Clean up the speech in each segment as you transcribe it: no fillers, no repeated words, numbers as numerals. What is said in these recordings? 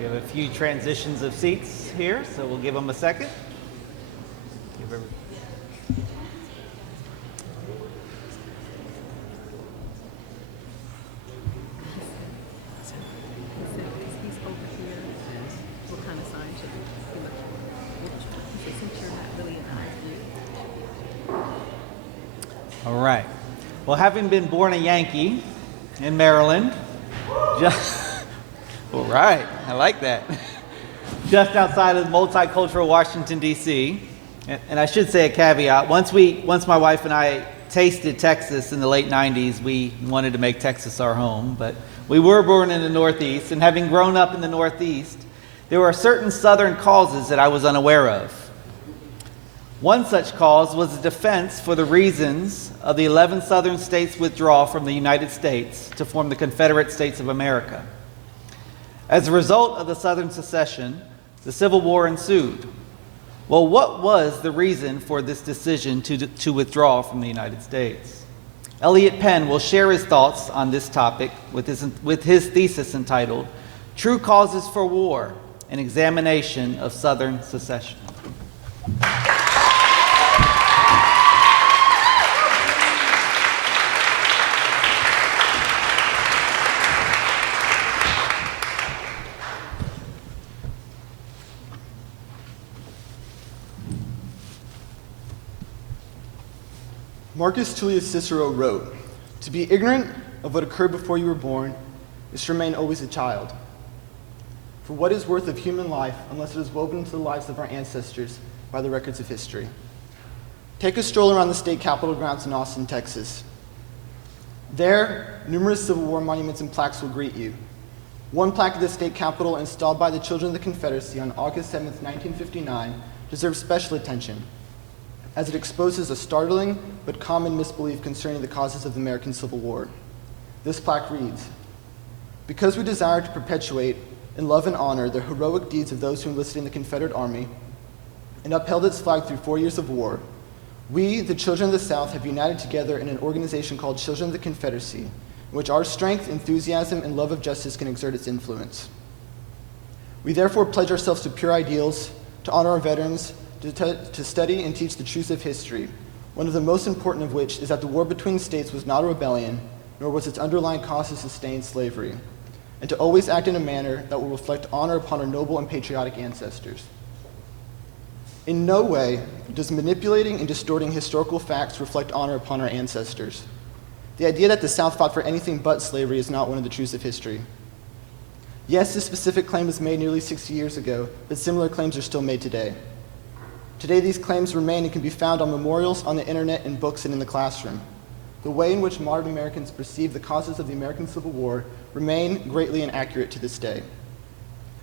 We have a few transitions of seats here, so we'll give them a second. All right. Well, having been born a Yankee in Maryland, all right, I like that. Just outside of multicultural Washington, D.C., and I should say a caveat. Once my wife and I tasted Texas in the late 90s, we wanted to make Texas our home, but we were born in the Northeast, and having grown up in the Northeast, there were certain Southern causes that I was unaware of. One such cause was a defense for the reasons of the 11 Southern states' withdrawal from the United States to form the Confederate States of America. As a result of the Southern secession, the Civil War ensued. Well, what was the reason for this decision to withdraw from the United States? Elliott Penn will share his thoughts on this topic with his thesis entitled, "True Causes for War, an Examination of Southern Secession." Marcus Tullius Cicero wrote, "To be ignorant of what occurred before you were born is to remain always a child. For what is worth of human life unless it is woven into the lives of our ancestors by the records of history?" Take a stroll around the state capitol grounds in Austin, Texas. There, numerous Civil War monuments and plaques will greet you. One plaque at the state capitol installed by the Children of the Confederacy on August 7, 1959, deserves special attention, as it exposes a startling but common misbelief concerning the causes of the American Civil War. This plaque reads, "Because we desire to perpetuate and love and honor the heroic deeds of those who enlisted in the Confederate Army and upheld its flag through 4 years of war, we, the children of the South, have united together in an organization called Children of the Confederacy, in which our strength, enthusiasm, and love of justice can exert its influence. We therefore pledge ourselves to pure ideals, to honor our veterans, to study and teach the truths of history, one of the most important of which is that the war between states was not a rebellion, nor was its underlying cause to sustain slavery, and to always act in a manner that will reflect honor upon our noble and patriotic ancestors. In no way does manipulating and distorting historical facts reflect honor upon our ancestors. The idea that the South fought for anything but slavery is not one of the truths of history. Yes, this specific claim was made nearly 60 years ago, but similar claims are still made today. Today, these claims remain and can be found on memorials, on the internet, in books, and in the classroom. The way in which modern Americans perceive the causes of the American Civil War remain greatly inaccurate to this day.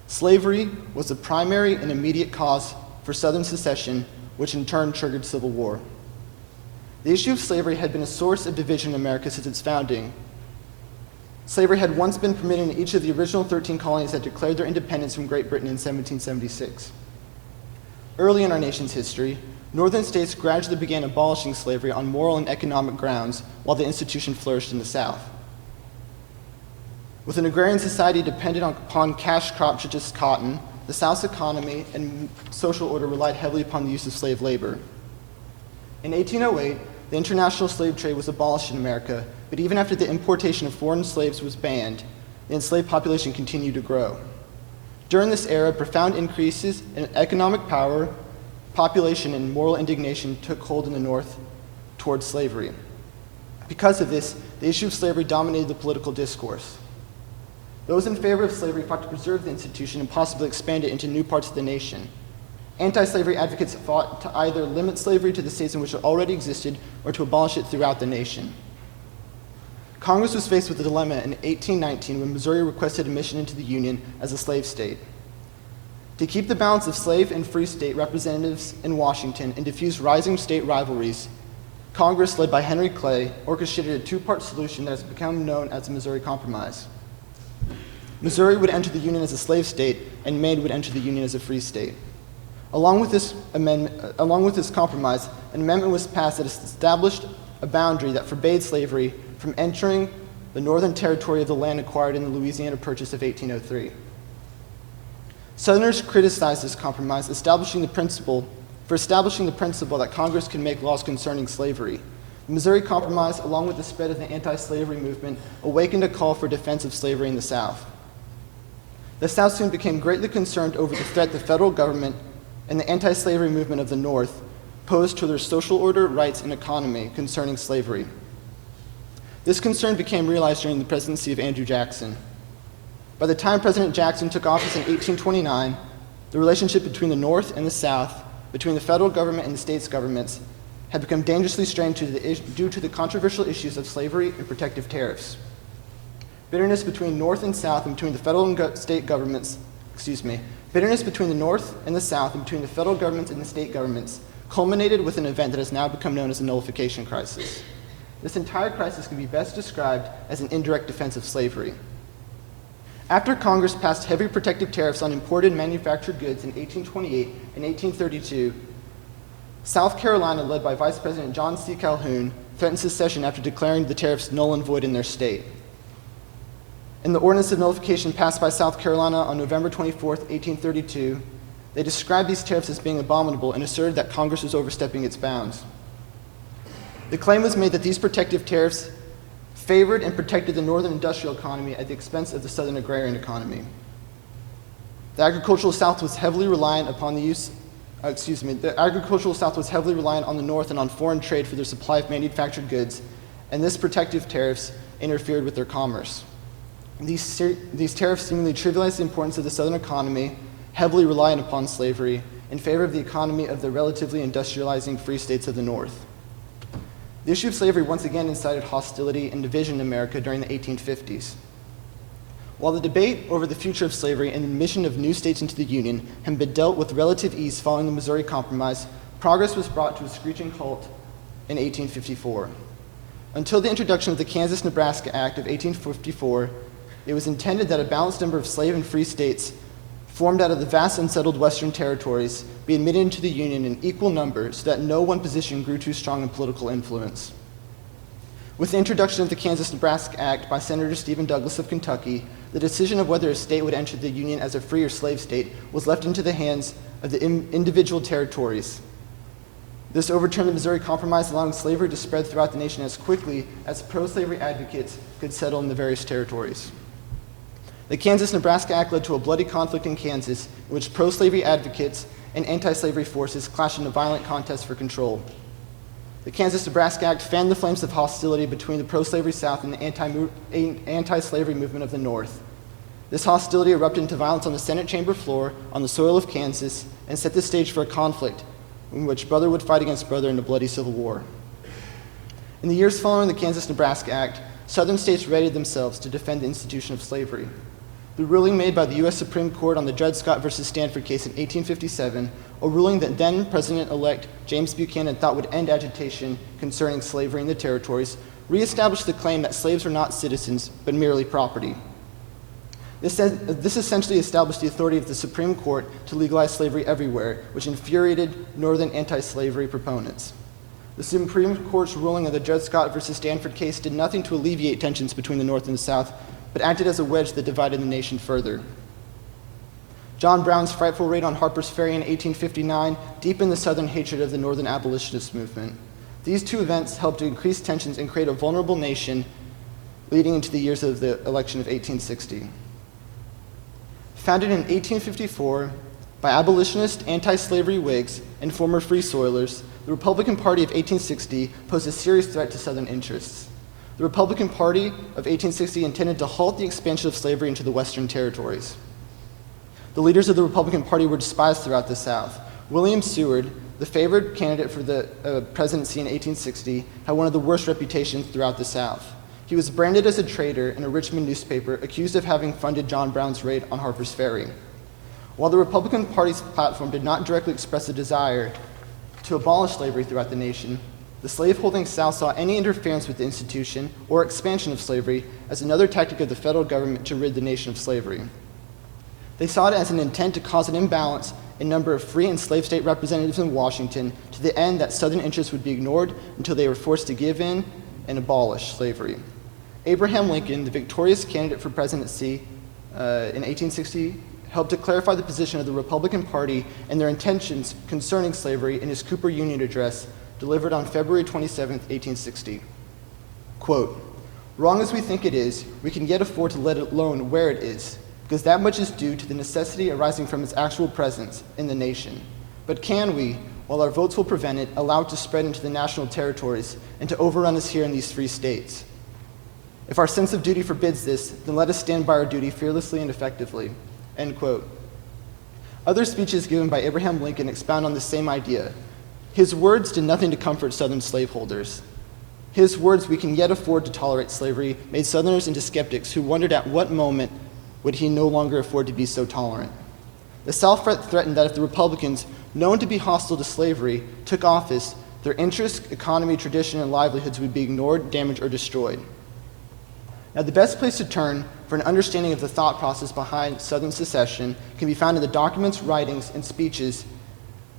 Slavery was the primary and immediate cause for Southern secession, which in turn triggered civil war. The issue of slavery had been a source of division in America since its founding. Slavery had once been permitted in each of the original 13 colonies that declared their independence from Great Britain in 1776. Early in our nation's history, northern states gradually began abolishing slavery on moral and economic grounds, while the institution flourished in the South. With an agrarian society dependent upon cash crops such as cotton, the South's economy and social order relied heavily upon the use of slave labor. In 1808, the international slave trade was abolished in America, but even after the importation of foreign slaves was banned, the enslaved population continued to grow. During this era, profound increases in economic power, population, and moral indignation took hold in the North towards slavery. Because of this, the issue of slavery dominated the political discourse. Those in favor of slavery fought to preserve the institution and possibly expand it into new parts of the nation. Anti-slavery advocates fought to either limit slavery to the states in which it already existed or to abolish it throughout the nation. Congress was faced with a dilemma in 1819 when Missouri requested admission into the Union as a slave state. To keep the balance of slave and free state representatives in Washington and diffuse rising state rivalries, Congress, led by Henry Clay, orchestrated a two-part solution that has become known as the Missouri Compromise. Missouri would enter the Union as a slave state, and Maine would enter the Union as a free state. Along with this compromise, an amendment was passed that established a boundary that forbade slavery from entering the northern territory of the land acquired in the Louisiana Purchase of 1803. Southerners criticized this compromise, for establishing the principle that Congress can make laws concerning slavery. The Missouri Compromise, along with the spread of the anti-slavery movement, awakened a call for defense of slavery in the South. The South soon became greatly concerned over the threat the federal government and the anti-slavery movement of the North posed to their social order, rights, and economy concerning slavery. This concern became realized during the presidency of Andrew Jackson. By the time President Jackson took office in 1829, the relationship between the North and the South, between the federal government and the states' governments, had become dangerously strained due to the controversial issues of slavery and protective tariffs. Bitterness between North and South and between the federal and state governments, bitterness between the North and the South and between the federal governments and the state governments culminated with an event that has now become known as the nullification crisis. This entire crisis can be best described as an indirect defense of slavery. After Congress passed heavy protective tariffs on imported manufactured goods in 1828 and 1832, South Carolina, led by Vice President John C. Calhoun, threatened secession after declaring the tariffs null and void in their state. In the Ordinance of Nullification passed by South Carolina on November 24, 1832, they described these tariffs as being abominable and asserted that Congress was overstepping its bounds. The claim was made that these protective tariffs favored and protected the northern industrial economy at the expense of the southern agrarian economy. The agricultural South was heavily reliant on the North and on foreign trade for their supply of manufactured goods, and this protective tariffs interfered with their commerce. These tariffs seemingly trivialized the importance of the southern economy, heavily reliant upon slavery, in favor of the economy of the relatively industrializing free states of the North. The issue of slavery once again incited hostility and division in America during the 1850s. While the debate over the future of slavery and the admission of new states into the Union had been dealt with relative ease following the Missouri Compromise, progress was brought to a screeching halt in 1854. Until the introduction of the Kansas-Nebraska Act of 1854, it was intended that a balanced number of slave and free states formed out of the vast unsettled western territories be admitted into the Union in equal numbers so that no one position grew too strong in political influence. With the introduction of the Kansas-Nebraska Act by Senator Stephen Douglas of Kentucky, the decision of whether a state would enter the Union as a free or slave state was left into the hands of the individual territories. This overturned the Missouri Compromise, allowing slavery to spread throughout the nation as quickly as pro-slavery advocates could settle in the various territories. The Kansas-Nebraska Act led to a bloody conflict in Kansas in which pro-slavery advocates and anti-slavery forces clashed in a violent contest for control. The Kansas-Nebraska Act fanned the flames of hostility between the pro-slavery South and the anti-slavery movement of the North. This hostility erupted into violence on the Senate chamber floor on the soil of Kansas and set the stage for a conflict in which brother would fight against brother in a bloody civil war. In the years following the Kansas-Nebraska Act, Southern states readied themselves to defend the institution of slavery. The ruling made by the U.S. Supreme Court on the Dred Scott v. Stanford case in 1857, a ruling that then President-elect James Buchanan thought would end agitation concerning slavery in the territories, reestablished the claim that slaves were not citizens, but merely property. This essentially established the authority of the Supreme Court to legalize slavery everywhere, which infuriated northern anti-slavery proponents. The Supreme Court's ruling of the Dred Scott v. Stanford case did nothing to alleviate tensions between the North and the South, but acted as a wedge that divided the nation further. John Brown's frightful raid on Harper's Ferry in 1859 deepened the Southern hatred of the Northern abolitionist movement. These two events helped to increase tensions and create a vulnerable nation leading into the years of the election of 1860. Founded in 1854 by abolitionist anti-slavery Whigs and former Free Soilers, the Republican Party of 1860 posed a serious threat to Southern interests. The Republican Party of 1860 intended to halt the expansion of slavery into the Western territories. The leaders of the Republican Party were despised throughout the South. William Seward, the favored candidate for the presidency in 1860, had one of the worst reputations throughout the South. He was branded as a traitor in a Richmond newspaper, accused of having funded John Brown's raid on Harper's Ferry. While the Republican Party's platform did not directly express a desire to abolish slavery throughout the nation, the slaveholding South saw any interference with the institution or expansion of slavery as another tactic of the federal government to rid the nation of slavery. They saw it as an intent to cause an imbalance in number of free and slave state representatives in Washington to the end that Southern interests would be ignored until they were forced to give in and abolish slavery. Abraham Lincoln, the victorious candidate for presidency in 1860, helped to clarify the position of the Republican Party and their intentions concerning slavery in his Cooper Union address delivered on February 27, 1860. Quote, "Wrong as we think it is, we can yet afford to let it alone where it is, because that much is due to the necessity arising from its actual presence in the nation. But can we, while our votes will prevent it, allow it to spread into the national territories and to overrun us here in these free states? If our sense of duty forbids this, then let us stand by our duty fearlessly and effectively." End quote. Other speeches given by Abraham Lincoln expound on the same idea. His words did nothing to comfort Southern slaveholders. His words, "We can yet afford to tolerate slavery," made Southerners into skeptics who wondered at what moment would he no longer afford to be so tolerant. The South threatened that if the Republicans, known to be hostile to slavery, took office, their interests, economy, tradition, and livelihoods would be ignored, damaged, or destroyed. Now, the best place to turn for an understanding of the thought process behind Southern secession can be found in the documents, writings, and speeches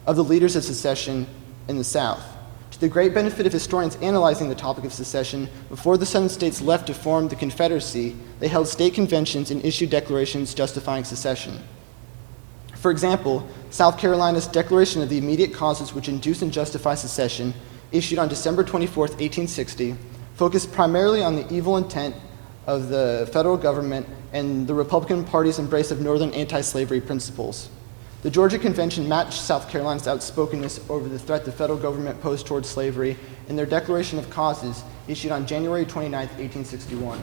of the leaders of secession in the South. To the great benefit of historians analyzing the topic of secession, before the Southern states left to form the Confederacy, they held state conventions and issued declarations justifying secession. For example, South Carolina's Declaration of the Immediate Causes which Induce and Justify Secession, issued on December 24, 1860, focused primarily on the evil intent of the federal government and the Republican Party's embrace of Northern anti-slavery principles. The Georgia Convention matched South Carolina's outspokenness over the threat the federal government posed towards slavery in their Declaration of Causes, issued on January 29, 1861.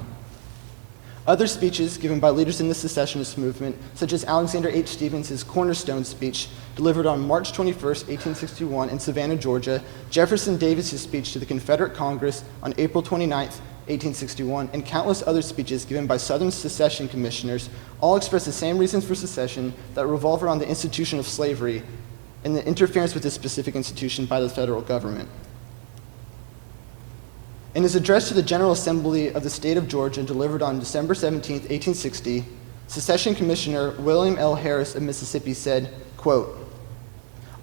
Other speeches given by leaders in the secessionist movement, such as Alexander H. Stephens' cornerstone speech delivered on March 21, 1861 in Savannah, Georgia, Jefferson Davis' speech to the Confederate Congress on April 29, 1861, and countless other speeches given by Southern secession commissioners all express the same reasons for secession that revolve around the institution of slavery and the interference with this specific institution by the federal government. In his address to the General Assembly of the State of Georgia delivered on December 17, 1860, Secession Commissioner William L. Harris of Mississippi said, quote,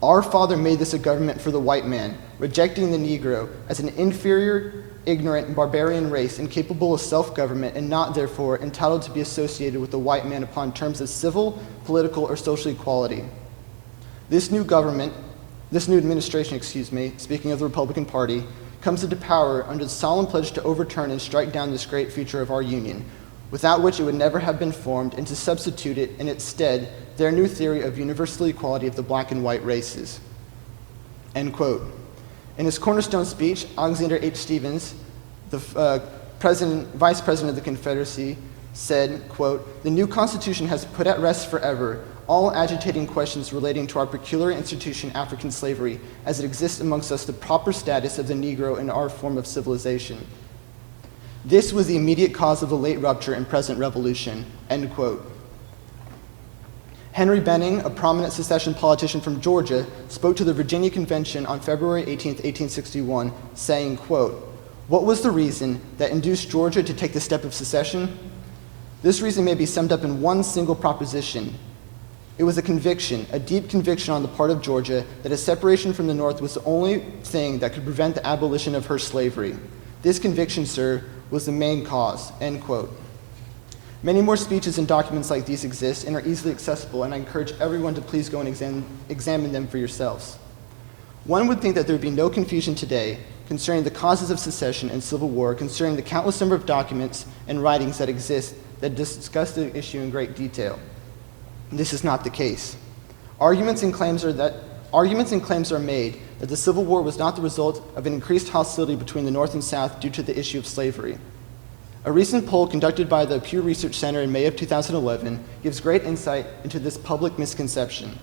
"Our father made this a government for the white man, rejecting the Negro as an inferior, ignorant, barbarian race incapable of self-government and not, therefore, entitled to be associated with the white man upon terms of civil, political, or social equality. This new administration, speaking of the Republican Party, comes into power under the solemn pledge to overturn and strike down this great feature of our Union, without which it would never have been formed, and to substitute it in its stead their new theory of universal equality of the black and white races." End quote. In his cornerstone speech, Alexander H. Stephens, the Vice President of the Confederacy, said, quote, "The new Constitution has put at rest forever all agitating questions relating to our peculiar institution, African slavery, as it exists amongst us, the proper status of the Negro in our form of civilization. This was the immediate cause of the late rupture and present revolution," end quote. Henry Benning, a prominent secession politician from Georgia, spoke to the Virginia Convention on February 18, 1861, saying, quote, "What was the reason that induced Georgia to take the step of secession? This reason may be summed up in one single proposition. It was a conviction, a deep conviction on the part of Georgia, that a separation from the North was the only thing that could prevent the abolition of her slavery. This conviction, sir, was the main cause," end quote. Many more speeches and documents like these exist and are easily accessible, and I encourage everyone to please go and examine them for yourselves. One would think that there would be no confusion today concerning the causes of secession and civil war, concerning the countless number of documents and writings that exist that discuss the issue in great detail. This is not the case. Arguments and claims are made that the Civil War was not the result of an increased hostility between the North and South due to the issue of slavery. A recent poll conducted by the Pew Research Center in May of 2011 gives great insight into this public misconception.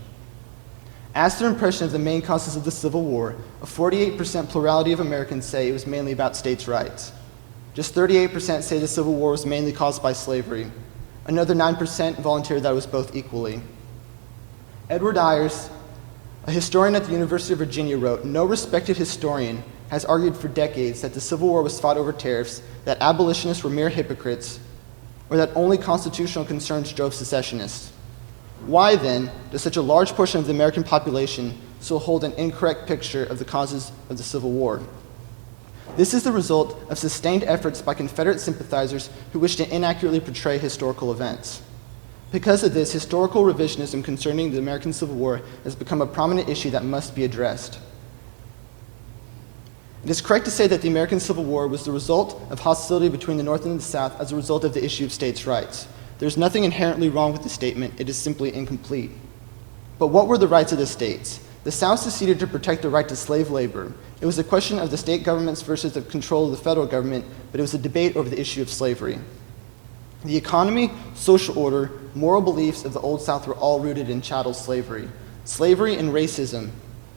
Asked their impression of the main causes of the Civil War, a 48% plurality of Americans say it was mainly about states' rights. Just 38% say the Civil War was mainly caused by slavery. Another 9% volunteered that it was both equally. Edward Ayers, a historian at the University of Virginia, wrote, "No respected historian has argued for decades that the Civil War was fought over tariffs, that abolitionists were mere hypocrites, or that only constitutional concerns drove secessionists. Why, then, does such a large portion of the American population still hold an incorrect picture of the causes of the Civil War? This is the result of sustained efforts by Confederate sympathizers who wish to inaccurately portray historical events. Because of this, historical revisionism concerning the American Civil War has become a prominent issue that must be addressed. It is correct to say that the American Civil War was the result of hostility between the North and the South as a result of the issue of states' rights. There's nothing inherently wrong with the statement, it is simply incomplete. But what were the rights of the states? The South seceded to protect the right to slave labor. It was a question of the state governments versus the control of the federal government, but it was a debate over the issue of slavery. The economy, social order, moral beliefs of the Old South were all rooted in chattel slavery. Slavery and racism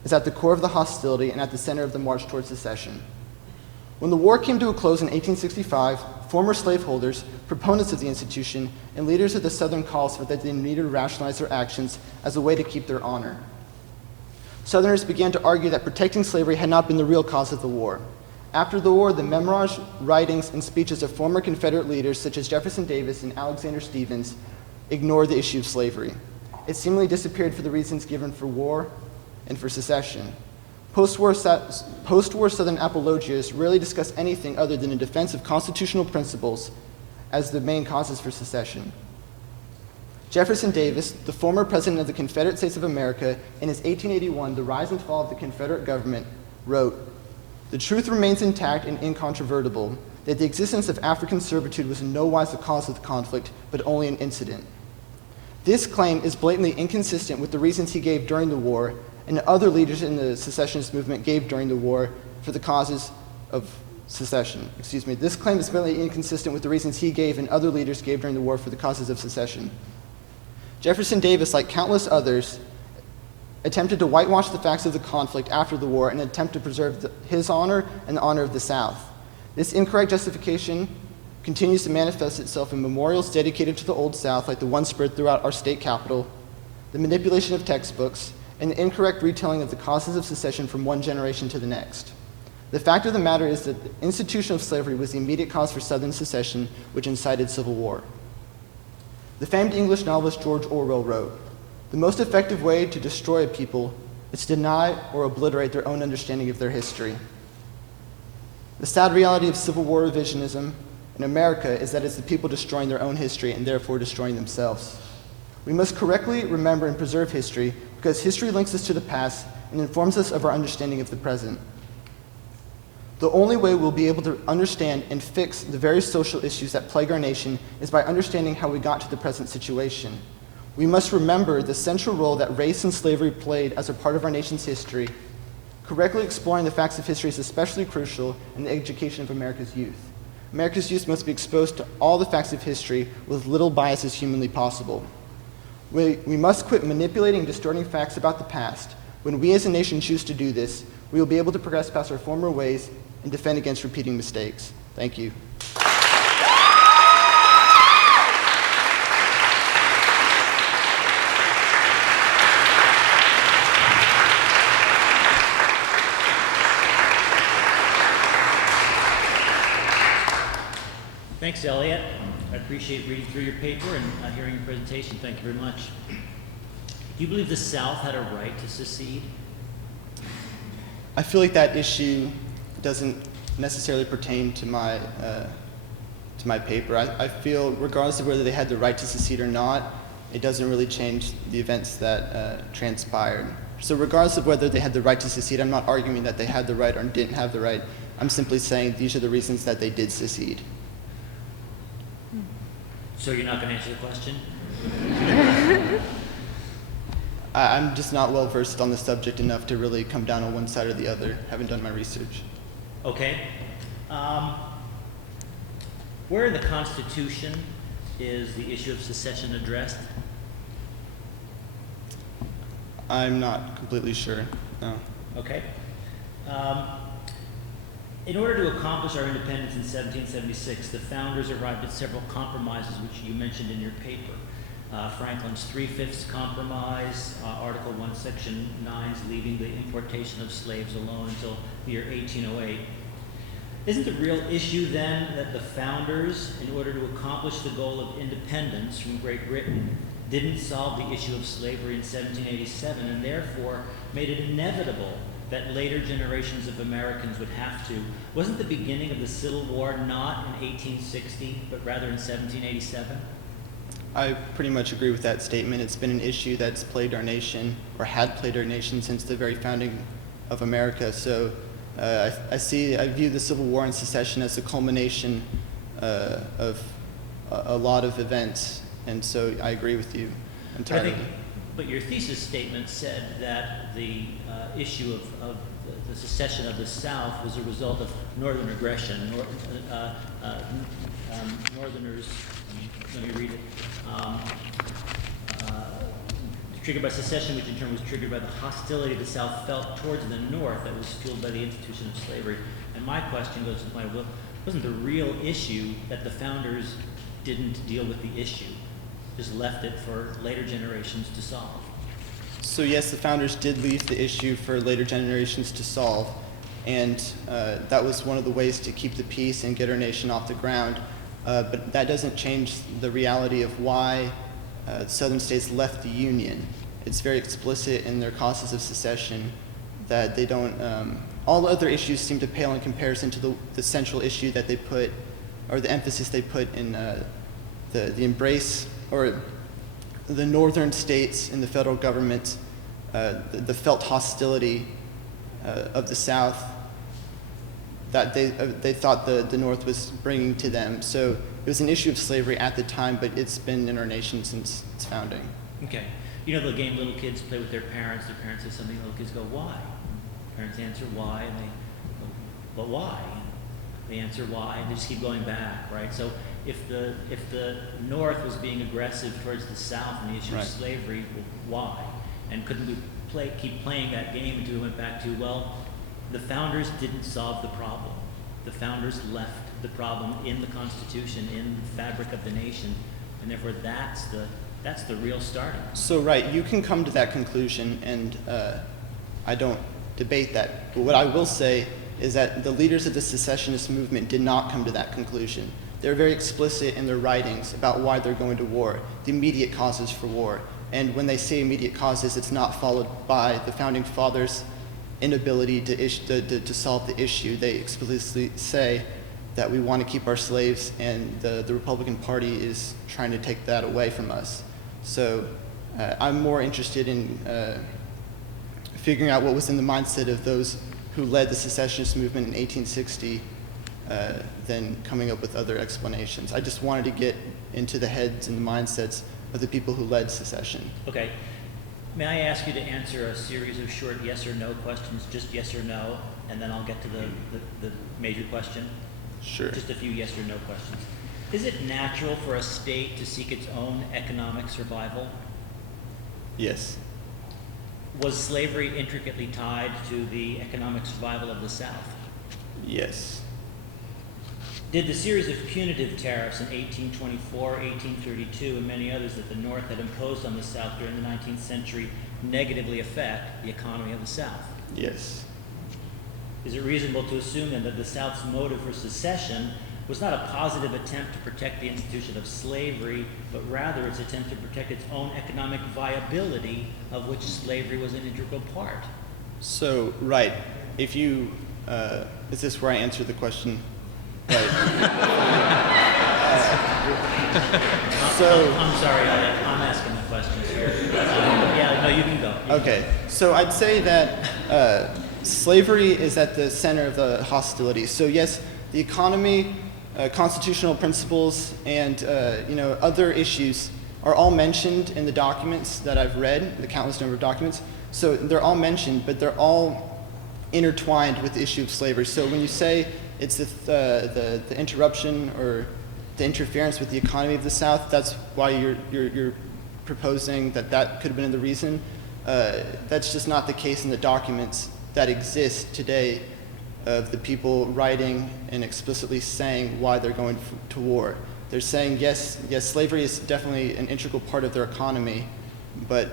is at the core of the hostility and at the center of the march towards secession. When the war came to a close in 1865, former slaveholders, proponents of the institution, and leaders of the Southern cause felt that they needed to rationalize their actions as a way to keep their honor. Southerners began to argue that protecting slavery had not been the real cause of the war. After the war, the memoirs, writings, and speeches of former Confederate leaders such as Jefferson Davis and Alexander Stephens ignored the issue of slavery. It seemingly disappeared for the reasons given for war and for secession. Post-war Southern apologists rarely discuss anything other than a defense of constitutional principles as the main causes for secession. Jefferson Davis, the former president of the Confederate States of America, in his 1881 The Rise and Fall of the Confederate Government, wrote, "The truth remains intact and incontrovertible that the existence of African servitude was in no wise the cause of the conflict, but only an incident." This claim is blatantly inconsistent with the reasons he gave during the war and other leaders in the secessionist movement gave during the war for the causes of secession. This claim is blatantly inconsistent with the reasons he gave and other leaders gave during the war for the causes of secession. Jefferson Davis, like countless others, attempted to whitewash the facts of the conflict after the war in an attempt to preserve his honor and the honor of the South. This incorrect justification continues to manifest itself in memorials dedicated to the Old South, like the one spread throughout our state capital, the manipulation of textbooks, and the incorrect retelling of the causes of secession from one generation to the next. The fact of the matter is that the institution of slavery was the immediate cause for Southern secession, which incited civil war. The famed English novelist George Orwell wrote, "The most effective way to destroy a people is to deny or obliterate their own understanding of their history." The sad reality of Civil War revisionism in America is that it's the people destroying their own history and therefore destroying themselves. We must correctly remember and preserve history because history links us to the past and informs us of our understanding of the present. The only way we'll be able to understand and fix the various social issues that plague our nation is by understanding how we got to the present situation. We must remember the central role that race and slavery played as a part of our nation's history. Correctly exploring the facts of history is especially crucial in the education of America's youth. America's youth must be exposed to all the facts of history with little bias as humanly possible. We must quit manipulating and distorting facts about the past. When we as a nation choose to do this, we will be able to progress past our former ways and defend against repeating mistakes. Thank you. Thanks, Elliott. I appreciate reading through your paper and hearing your presentation. Thank you very much. Do you believe the South had a right to secede? I feel like that issue doesn't necessarily pertain to my paper. I feel, regardless of whether they had the right to secede or not, it doesn't really change the events that transpired. So regardless of whether they had the right to secede, I'm not arguing that they had the right or didn't have the right. I'm simply saying these are the reasons that they did secede. So you're not going to answer the question? I'm just not well versed on the subject enough to really come down on one side or the other. Haven't done my research. Okay. Where in the Constitution is the issue of secession addressed? I'm not completely sure, no. Okay. In order to accomplish our independence in 1776, the founders arrived at several compromises, which you mentioned in your paper. Franklin's 3/5 compromise, Article 1, Section 9's leaving the importation of slaves alone until the year 1808. Isn't the real issue then that the founders, in order to accomplish the goal of independence from Great Britain, didn't solve the issue of slavery in 1787 and therefore made it inevitable that later generations of Americans would have to? Wasn't the beginning of the Civil War not in 1860, but rather in 1787? I pretty much agree with that statement. It's been an issue that's plagued our nation, or had plagued our nation since the very founding of America. So I view the Civil War and secession as the culmination of a lot of events, and so I agree with you entirely. But your thesis statement said that the issue of the secession of the South was a result of Northern aggression. Northerners, let me read it. Triggered by secession, which in turn was triggered by the hostility the South felt towards the North that was fueled by the institution of slavery. And my question goes to the point, well, wasn't the real issue that the founders didn't deal with the issue, just left it for later generations to solve? So yes, the founders did leave the issue for later generations to solve, and that was one of the ways to keep the peace and get our nation off the ground. But that doesn't change the reality of why Southern states left the Union. It's very explicit in their causes of secession that they don't, all the other issues seem to pale in comparison to the central issue that they put, or the emphasis they put in the embrace, or the northern states in the federal government, the felt hostility of the South that they thought the North was bringing to them. So it was an issue of slavery at the time, but it's been in our nation since its founding. Okay. You know the game little kids play with their parents say something, little kids go, why? Parents answer why, and they go, but why? They answer why, and they just keep going back, right? So if the North was being aggressive towards the South on the issue of slavery, well, why? And couldn't we keep playing that game until we went back to, well, the founders didn't solve the problem. The founders left the problem in the Constitution, in the fabric of the nation, and therefore that's the real starting. So right, you can come to that conclusion, and I don't debate that. But what I will say is that the leaders of the secessionist movement did not come to that conclusion. They're very explicit in their writings about why they're going to war, the immediate causes for war. And when they say immediate causes, it's not followed by the founding fathers' inability to solve the issue. They explicitly say that we want to keep our slaves, and the Republican Party is trying to take that away from us. So I'm more interested in figuring out what was in the mindset of those who led the secessionist movement in 1860 than coming up with other explanations. I just wanted to get into the heads and the mindsets of the people who led secession. Okay. May I ask you to answer a series of short yes or no questions, just yes or no, and then I'll get to the major question? Sure. Just a few yes or no questions. Is it natural for a state to seek its own economic survival? Yes. Was slavery intricately tied to the economic survival of the South? Yes. Did the series of punitive tariffs in 1824, 1832, and many others that the North had imposed on the South during the 19th century negatively affect the economy of the South? Yes. Is it reasonable to assume then that the South's motive for secession was not a positive attempt to protect the institution of slavery, but rather its attempt to protect its own economic viability, of which slavery was an integral part? So, right, if you, is this where I answer the question? Right. I'm sorry, I'm asking the questions here. Yeah, no, you can go. Okay, so I'd say that slavery is at the center of the hostility. So yes, the economy, constitutional principles, and other issues are all mentioned in the documents that I've read, the countless number of documents. So they're all mentioned, but they're all intertwined with the issue of slavery. So when you say it's the interruption or the interference with the economy of the South, that's why you're proposing that could have been the reason. That's just not the case in the documents that exist today of the people writing and explicitly saying why they're going to war. They're saying, yes, slavery is definitely an integral part of their economy, but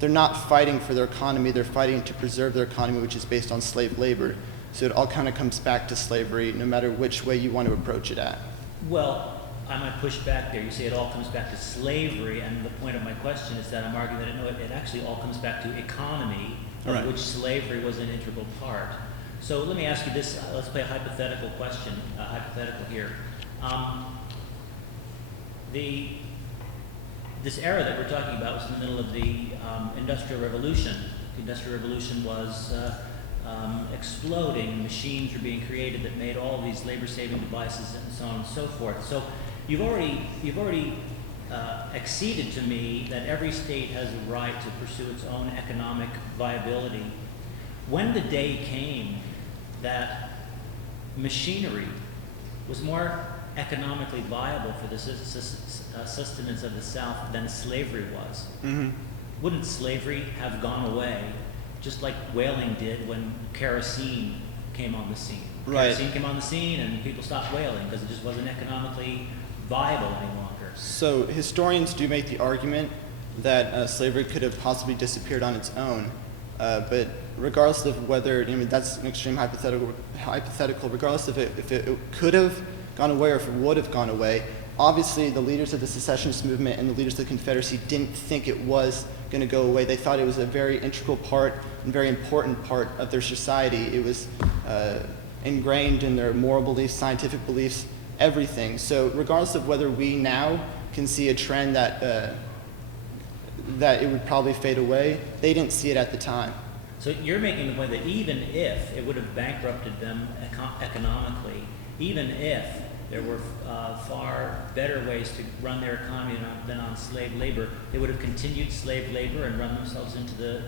they're not fighting for their economy, they're fighting to preserve their economy, which is based on slave labor. So it all kind of comes back to slavery, no matter which way you want to approach it at. Well, I might push back there. You say it all comes back to slavery, and the point of my question is that I'm arguing that it actually all comes back to economy, of which slavery was an integral part. So let me ask you this. Let's play a hypothetical question, hypothetical here. this era that we're talking about was in the middle of the Industrial Revolution. The Industrial Revolution was exploding. Machines were being created that made all these labor-saving devices and so on and so forth. So you've already acceded to me that every state has the right to pursue its own economic viability. When the day came that machinery was more economically viable for the sustenance of the South than slavery was, wouldn't slavery have gone away just like whaling did when kerosene came on the scene? Right. Kerosene came on the scene and people stopped whaling because it just wasn't economically viable any longer. So historians do make the argument that slavery could have possibly disappeared on its own, but regardless of whether, I mean, that's an extreme hypothetical, regardless of if it could have gone away or if it would have gone away, obviously the leaders of the secessionist movement and the leaders of the Confederacy didn't think it was going to go away. They thought it was a very integral part and very important part of their society. It was ingrained in their moral beliefs, scientific beliefs, everything. So regardless of whether we now can see a trend that that it would probably fade away, they didn't see it at the time. So you're making the point that even if it would have bankrupted them economically, even if there were far better ways to run their economy than on slave labor, they would have continued slave labor and run themselves into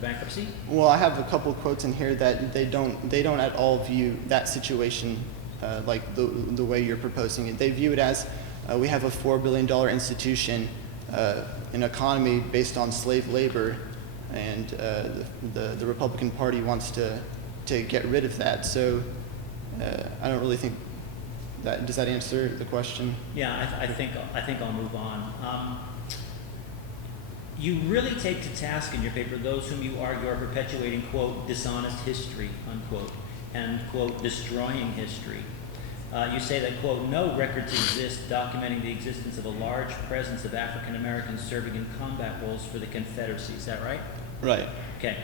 bankruptcy? Well, I have a couple of quotes in here that they don't at all view that situation like the way you're proposing it. They view it as we have a $4 billion institution, an economy based on slave labor, and the Republican Party wants to get rid of that. So I don't really think that, does that answer the question? Yeah, I think I'll move on. You really take to task in your paper those whom you argue are perpetuating, quote, dishonest history, unquote, and, quote, destroying history. You say that, quote, no records exist documenting the existence of a large presence of African Americans serving in combat roles for the Confederacy. Is that right? Right. Okay.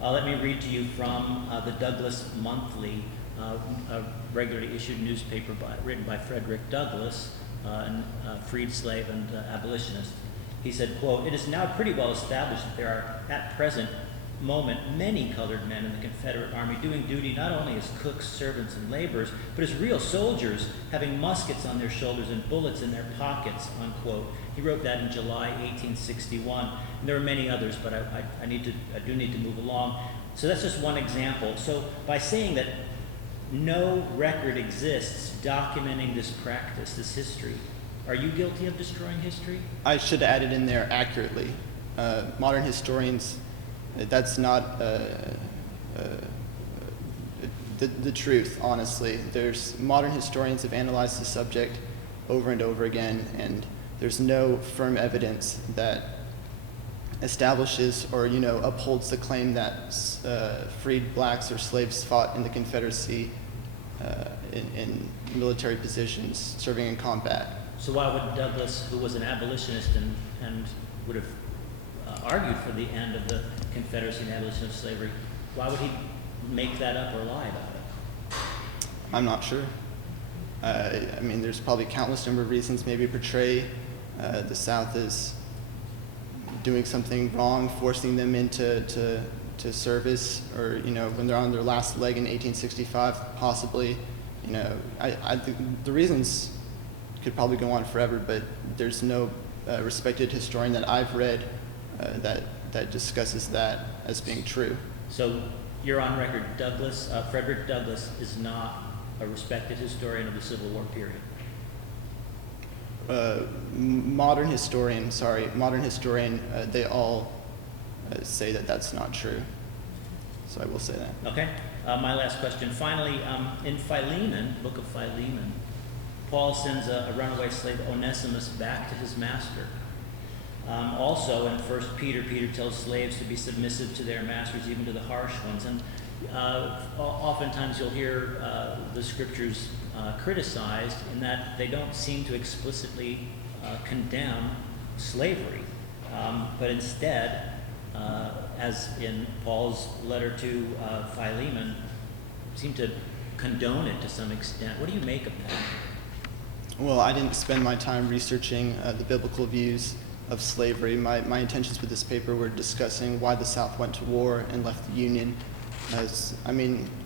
Let me read to you from the Douglas Monthly, a regularly issued newspaper written by Frederick Douglass, a freed slave and abolitionist. He said, quote, it is now pretty well established that there are at present moment many colored men in the Confederate Army doing duty not only as cooks, servants, and laborers, but as real soldiers having muskets on their shoulders and bullets in their pockets, unquote. He wrote that in July 1861. And there are many others, but I do need to move along. So that's just one example. So by saying that no record exists documenting this practice, this history, are you guilty of destroying history? I should add it in there accurately. Modern historians, that's not the truth, honestly. Modern historians have analyzed the subject over and over again, and there's no firm evidence that establishes or upholds the claim that freed blacks or slaves fought in the Confederacy in military positions, serving in combat. So why would Douglas, who was an abolitionist and would have argued for the end of the Confederacy and abolition of slavery, why would he make that up or lie about it? I'm not sure. I mean, there's probably countless number of reasons. Maybe portray the South as doing something wrong, forcing them into service, or when they're on their last leg in 1865, possibly. I think the reasons could probably go on forever, but there's no respected historian that I've read that discusses that as being true. So you're on record, Frederick Douglass is not a respected historian of the Civil War period. Modern historian, they all say that that's not true. So I will say that. Okay. My last question. Finally, in Philemon, book of Philemon, Paul sends a runaway slave, Onesimus, back to his master. Also, in 1 Peter, Peter tells slaves to be submissive to their masters, even to the harsh ones. And oftentimes you'll hear the scriptures criticized in that they don't seem to explicitly condemn slavery, but instead, as in Paul's letter to Philemon, seem to condone it to some extent. What do you make of that? Well, I didn't spend my time researching the biblical views of slavery. My intentions with this paper were discussing why the South went to war and left the Union.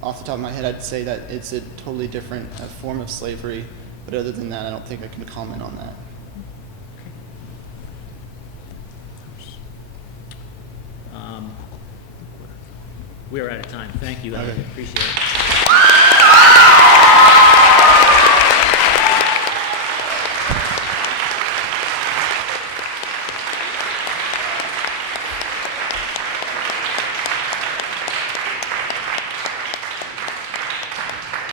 Off the top of my head, I'd say that it's a totally different form of slavery, but other than that, I don't think I can comment on that. We're out of time. Thank you, Elliott. Appreciate it.